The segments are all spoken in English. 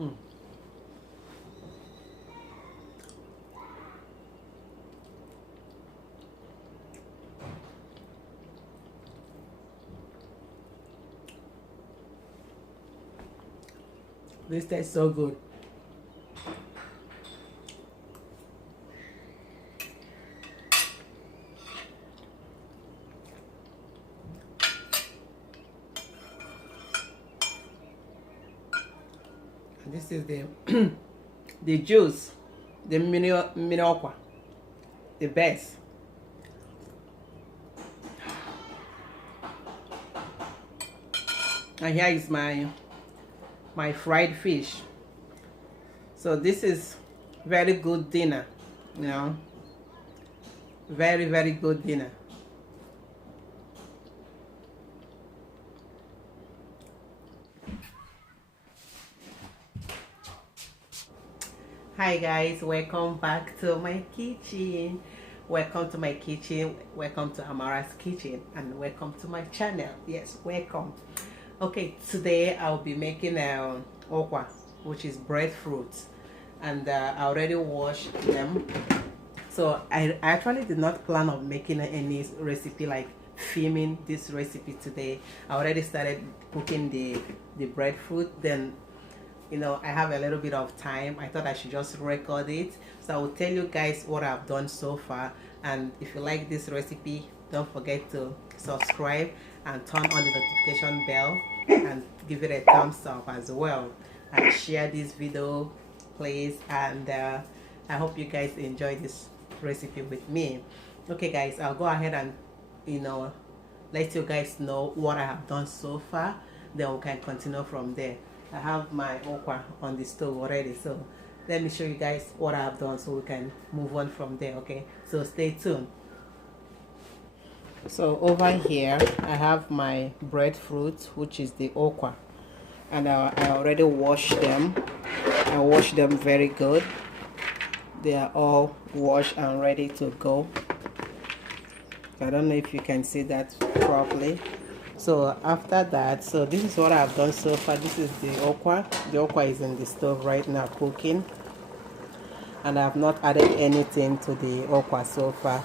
This tastes so good. And this is the the juice, the mini okwa, the best. And here is my fried fish. So this is very good dinner, you know, very, very good dinner. Hi guys, welcome back to my kitchen. Welcome to my kitchen. Welcome to Amara's kitchen, and welcome to my channel. Yes, welcome. Okay, today I'll be making okwa, which is breadfruit, and I already washed them. So I actually did not plan on making any recipe, like filming this recipe today. I already started cooking the breadfruit. Then, you know, I have a little bit of time. I thought I should just record it, so I will tell you guys what I've done so far. And if you like this recipe, don't forget to subscribe and turn on the notification bell and give it a thumbs up as well, and share this video please. And I hope you guys enjoy this recipe with me. Okay guys, I'll go ahead and, you know, let you guys know what I have done so far, then we can continue from there. I have my okwa on the stove already, so let me show you guys what I have done so we can move on from there. Okay, so stay tuned. So over here I have my breadfruit, which is the okwa, and I already washed them. I washed them very good. They are all washed and ready to go. I don't know if you can see that properly. So after that, so this is what I've done so far. This is the okwa. The okwa is in the stove right now cooking, and I have not added anything to the okwa so far.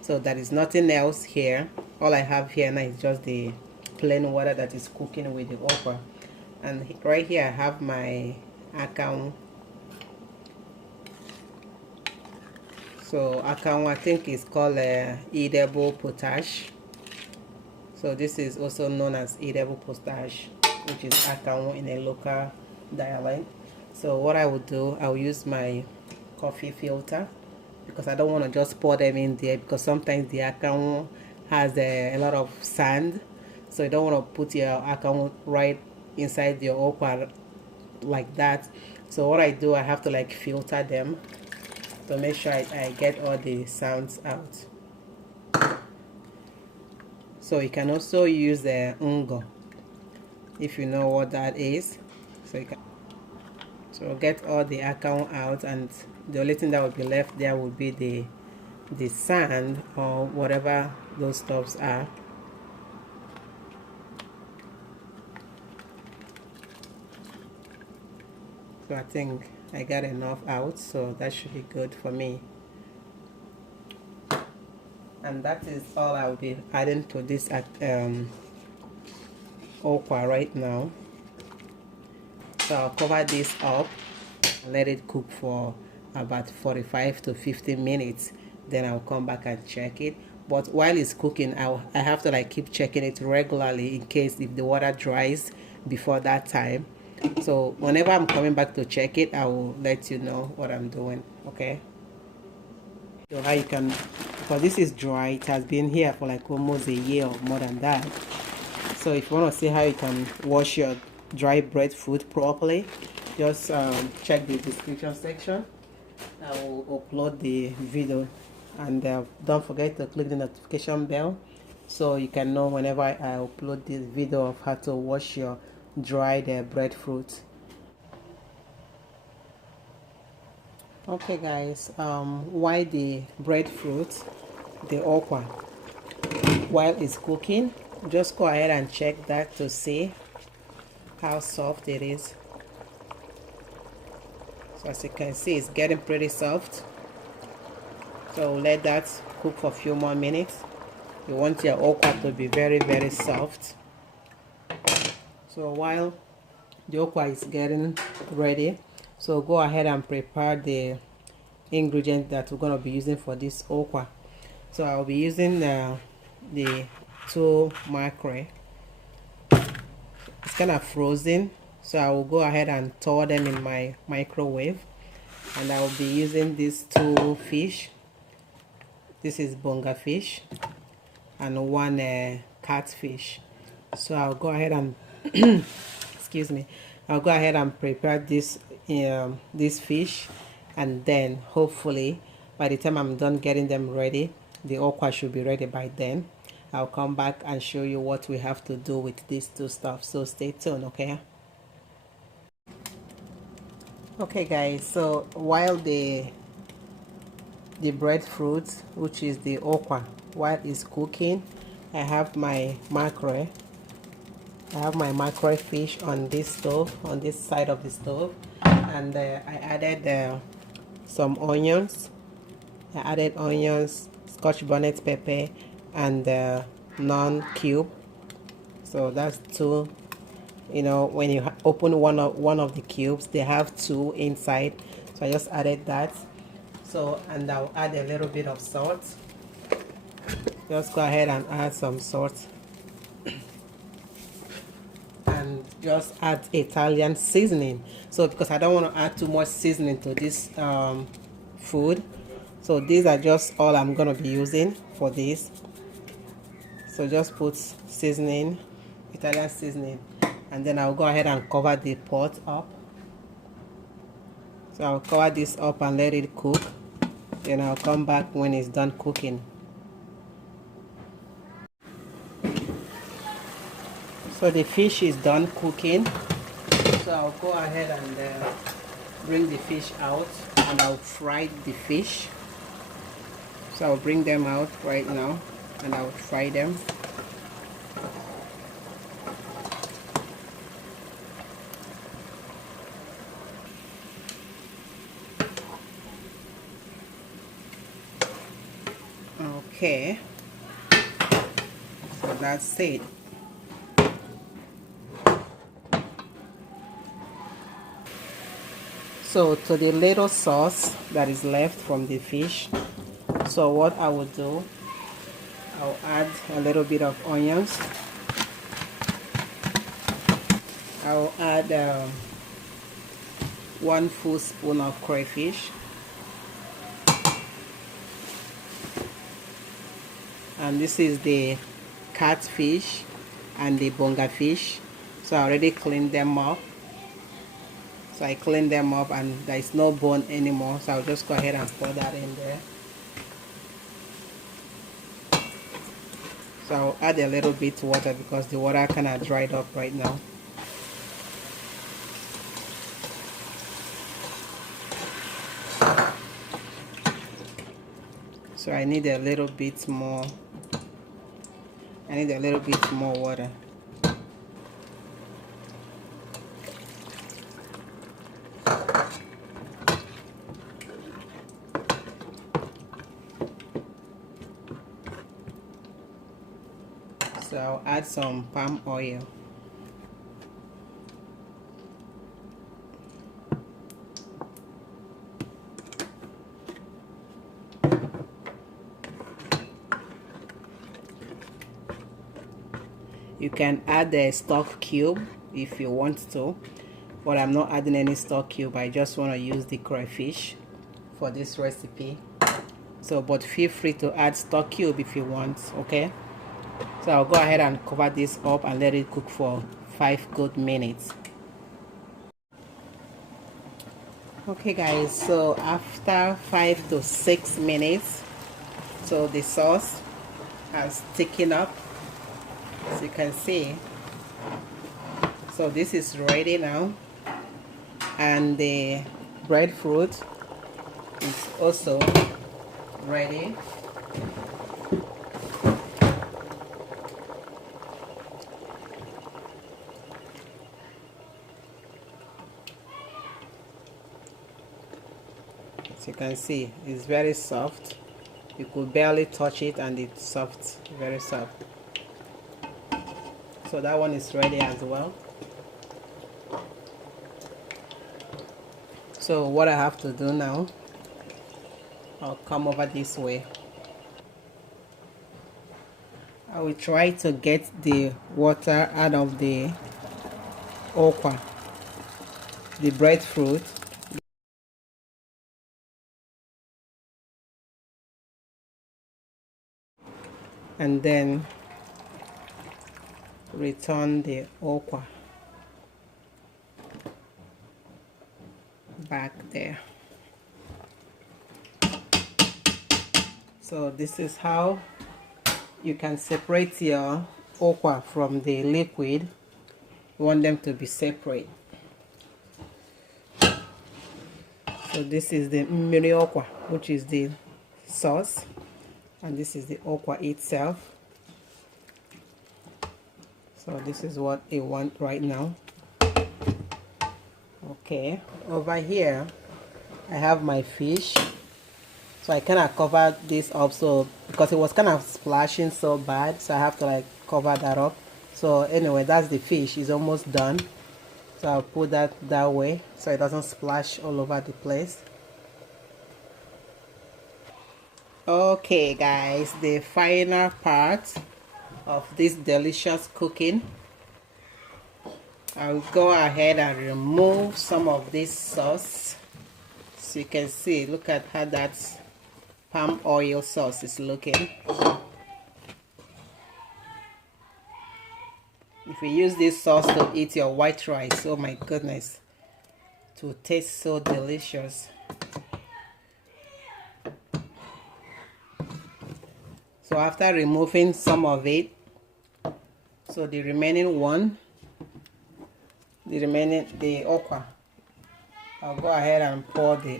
So there is nothing else here. All I have here now is just the plain water that is cooking with the okwa. And right here I have my akam. So akam, I think is called edible potash. So this is also known as edible potash, which is akam in a local dialect. So what I would do, I will use my coffee filter, because I don't want to just pour them in there, because sometimes the akam has a lot of sand, so you don't want to put your akam right inside your okwa like that. So what I do, I have to like filter them to make sure I get all the sounds out. So you can also use the ungo, if you know what that is. So you can get all the akam out, and the only thing that will be left there will be the sand or whatever those stuffs are. So I think I got enough out, so that should be good for me. And that is all I'll be adding to this okwa right now. So I'll cover this up and let it cook for about 45 to 50 minutes. Then I'll come back and check it. But while it's cooking, I have to like keep checking it regularly, in case if the water dries before that time. So whenever I'm coming back to check it, I will let you know what I'm doing. Okay, so how you can, because this is dry, it has been here for like almost a year or more than that. So if you want to see how you can wash your dry breadfruit properly, just check the description section. I will upload the video, and don't forget to click the notification bell so you can know whenever I upload this video of how to wash your dried breadfruit. Okay guys, while the breadfruit, the okwa, while it's cooking, just go ahead and check that to see how soft it is. So as you can see, it's getting pretty soft. So let that cook for a few more minutes. You want your okwa to be very, very soft. So while the okwa is getting ready, so go ahead and prepare the ingredients that we're going to be using for this okwa. So I'll be using the 2 mackerel. It's kind of frozen, so I will go ahead and thaw them in my microwave. And I will be using these 2 fish. This is bonga fish and 1 catfish. So I'll go ahead and excuse me, I'll go ahead and prepare this fish, and then hopefully by the time I'm done getting them ready, the okwa should be ready by then. I'll come back and show you what we have to do with these 2 stuff, so stay tuned. Okay guys, so while the breadfruit, which is the okwa, while it's cooking, I have my mackerel. I have my mackerel fish on this stove, on this side of the stove, and I added some onions. I added onions, scotch bonnet pepper, and non-cube. So that's 2. You know, when you open one of the cubes, they have 2 inside. So I just added that. So, and I'll add a little bit of salt. Just go ahead and add some salt. And just add Italian seasoning. So because I don't want to add too much seasoning to this food, so these are just all I'm going to be using for this. So just put seasoning, Italian seasoning, and then I'll go ahead and cover the pot up. So I'll cover this up and let it cook. Then I'll come back when it's done cooking. So the fish is done cooking. So I'll go ahead and bring the fish out, and I'll fry the fish. So I'll bring them out right now and I'll fry them. Okay, so that's it. So to the little sauce that is left from the fish, so what I will do, I'll add a little bit of onions. I'll add 1 full spoon of crayfish, and this is the catfish and the bonga fish. So I already cleaned them up. So I cleaned them up and there is no bone anymore, so I'll just go ahead and pour that in there. So I'll add a little bit water because the water kind of dried up right now. So I need a little bit more. I need a little bit more water. So I'll add some palm oil. You can add a stock cube if you want to, but I'm not adding any stock cube. I just want to use the crayfish for this recipe. So, but feel free to add stock cube if you want, okay? So I'll go ahead and cover this up and let it cook for 5 good minutes. Okay guys, so after 5 to 6 minutes, so the sauce has thickened up, as you can see. So this is ready now, and the breadfruit is also ready. As you can see, it's very soft. You could barely touch it and it's soft, very soft. So that one is ready as well. So what I have to do now, I'll come over this way. I will try to get the water out of the okwa, the breadfruit. And then return the okwa back there. So this is how you can separate your okwa from the liquid. You want them to be separate. So this is the mmiri okwa, which is the sauce, and this is the okwa itself. So this is what I want right now. Okay, over here I have my fish. So I kind of covered this up, so because it was kind of splashing so bad, so I have to like cover that up. So anyway, that's the fish. It's almost done. So I'll put that way so it doesn't splash all over the place. Okay guys, the final part of this delicious cooking. I'll go ahead and remove some of this sauce. So you can see, look at how that's palm oil sauce is looking. If you use this sauce to eat your white rice, oh my goodness, it will taste so delicious. So after removing some of it, so the remaining one, the okwa, I'll go ahead and pour the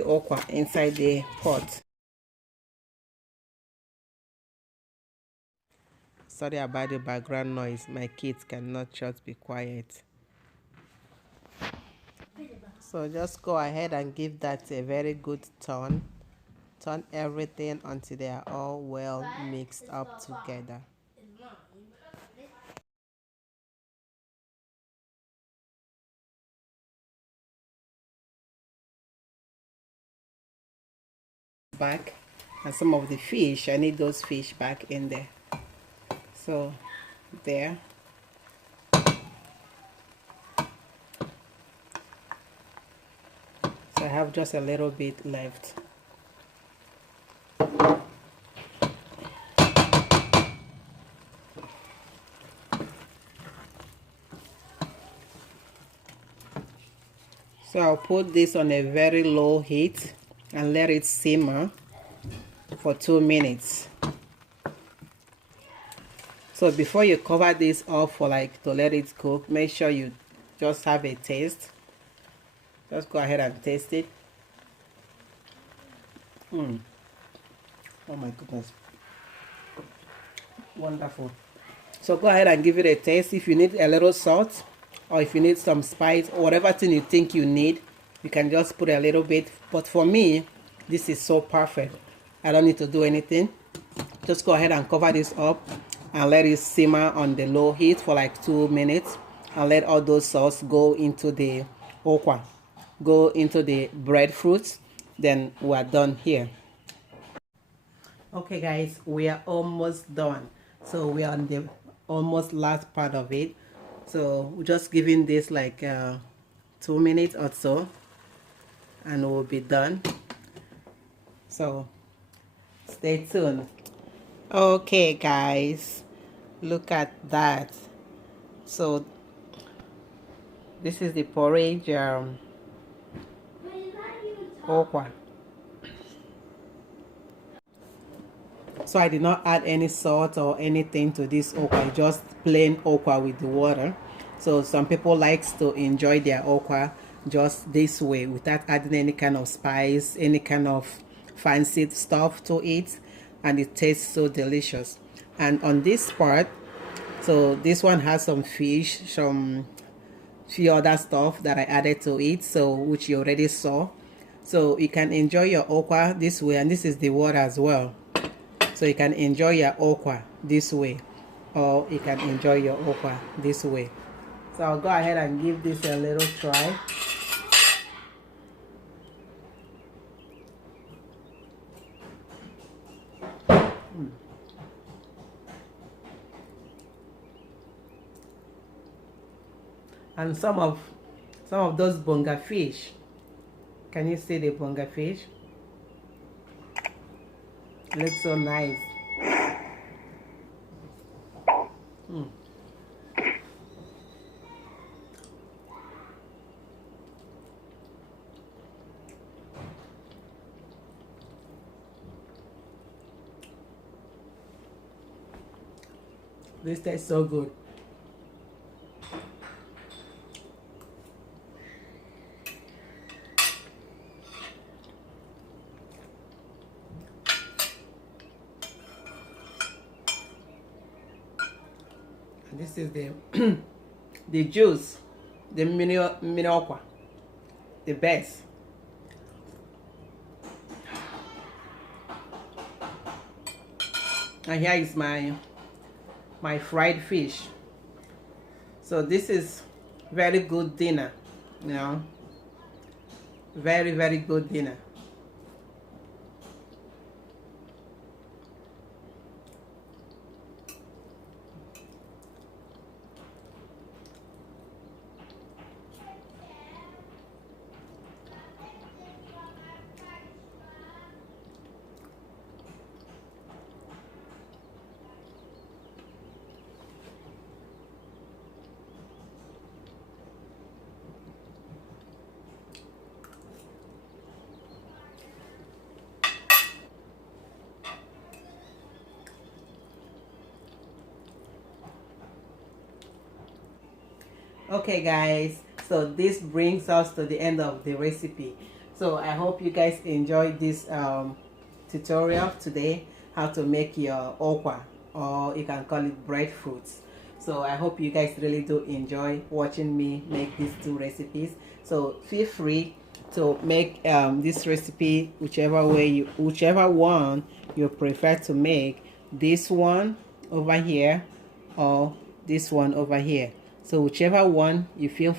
okwa inside the pot. Sorry about the background noise. My kids cannot just be quiet. So just go ahead and give that a very good turn. Turn everything until they are all well mixed up together. Back, and some of the fish, I need those fish back in there. So there. So I have just a little bit left. So I'll put this on a very low heat and let it simmer for 2 minutes. So before you cover this up for like to let it cook, make sure you just have a taste. Just go ahead and taste it. Oh my goodness, wonderful. So go ahead and give it a taste. If you need a little salt, or if you need some spice, or whatever thing you think you need, you can just put a little bit. But for me, this is so perfect. I don't need to do anything. Just go ahead and cover this up and let it simmer on the low heat for like 2 minutes, and let all those sauce go into the okwa, go into the breadfruit. Then we're done here. Okay guys, we are almost done. So we are on the almost last part of it. So we're just giving this like 2 minutes or so, and we'll be done. So stay tuned. Okay guys, look at that. So this is the porridge okwa. So I did not add any salt or anything to this okwa, just plain okwa with the water. So some people likes to enjoy their okwa just this way without adding any kind of spice, any kind of fancy stuff to it, and it tastes so delicious. And on this part, so this one has some fish, some few other stuff that I added to it, so which you already saw. So you can enjoy your okwa this way, and this is the water as well. So you can enjoy your okwa this way, or you can enjoy your okwa this way. So I'll go ahead and give this a little try. And some of those bonga fish. Can you see the bonga fish? It looks so nice. This tastes so good. And this is the the juice, the mini okwa, the best. And here is my fried fish. So this is very good dinner, you know, very, very good dinner. Okay guys, so this brings us to the end of the recipe. So I hope you guys enjoyed this tutorial today, how to make your okwa, or you can call it breadfruit. So I hope you guys really do enjoy watching me make these two recipes. So feel free to make this recipe whichever one you prefer to make, this one over here or this one over here. So whichever one you feel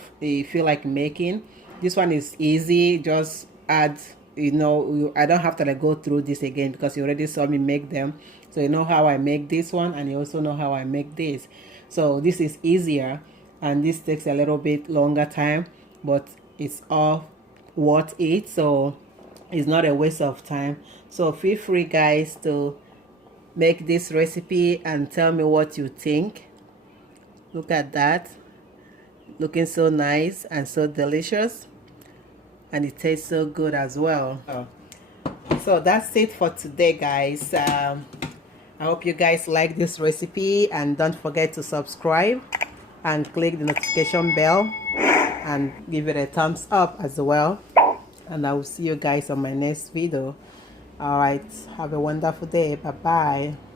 like making. This one is easy, just add, you know, I don't have to like go through this again because you already saw me make them. So you know how I make this one, and you also know how I make this. So this is easier, and this takes a little bit longer time, but it's all worth it, so it's not a waste of time. So feel free guys to make this recipe and tell me what you think. Look at that, looking so nice and so delicious, and it tastes so good as well. So that's it for today guys. I hope you guys like this recipe, and don't forget to subscribe and click the notification bell and give it a thumbs up as well, and I will see you guys on my next video. All right, have a wonderful day. Bye bye.